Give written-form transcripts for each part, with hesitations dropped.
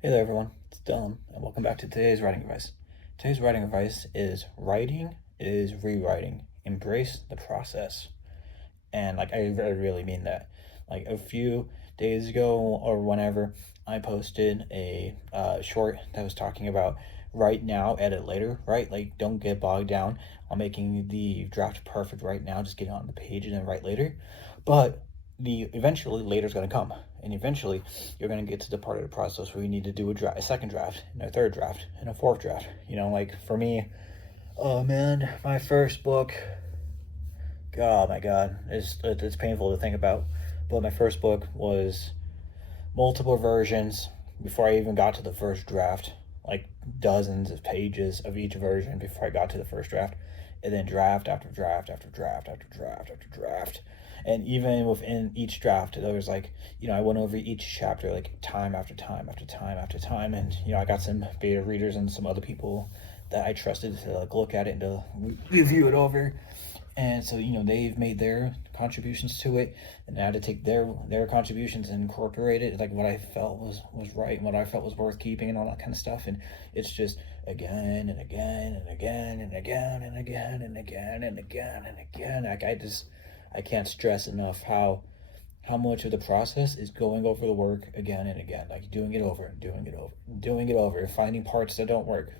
Hey there, everyone. It's Dillon, and welcome back to today's writing advice. Today's writing advice is writing is rewriting. Embrace the process. And I really mean that. Like a few days ago or whenever, I posted a short that was talking about write now, edit later, right? Like, don't get bogged down on making the draft perfect right now. Just get it on the page and then write later. But the eventually later is going to come, and eventually you're going to get to the part of the process where you need to do a second draft, and a third draft, and a fourth draft. Like for me, oh man, my first book, oh my god, it's painful to think about. But my first book was multiple versions before I even got to the first draft, like dozens of pages of each version before I got to the first draft, and then draft after draft after draft after draft after draft. And even within each draft, there was I went over each chapter like time after time after time after time, and I got some beta readers and some other people that I trusted to look at it and to review it over. And so they've made their contributions to it, and I had to take their contributions and incorporate it, like what I felt was right and what I felt was worth keeping and all that kind of stuff. And it's just again and again and again and again and again and again and again and again. I can't stress enough how much of the process is going over the work again and again, like doing it over and doing it over and doing it over, finding parts that don't work,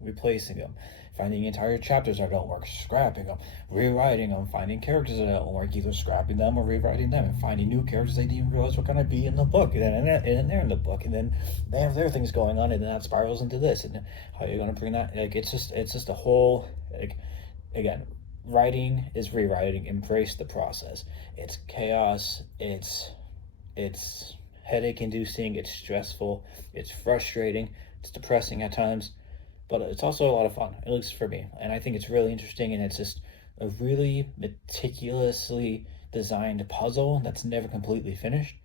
replacing them, finding entire chapters that don't work, scrapping them, rewriting them, finding characters that don't work, either scrapping them or rewriting them, and finding new characters they didn't realize were going to be in the book, and then they're in the book, and then they have their things going on, and then that spirals into this, and how you're going to bring that, like, it's just a whole, like, again, writing is rewriting. Embrace the process. It's chaos, it's headache inducing, it's stressful, it's frustrating, it's depressing at times, but it's also a lot of fun, at least for me. And I think it's really interesting, and it's just a really meticulously designed puzzle that's never completely finished.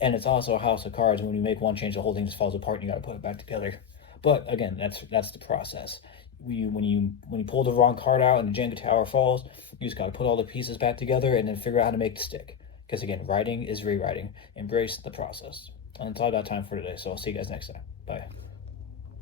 And it's also a house of cards. When you make one change, the whole thing just falls apart and you got to put it back together. But again, that's the process. When you pull the wrong card out and the Jenga tower falls, you just got to put all the pieces back together and then figure out how to make it stick. Because again, writing is rewriting. Embrace the process. And that's all I got time for today. So I'll see you guys next time. Bye.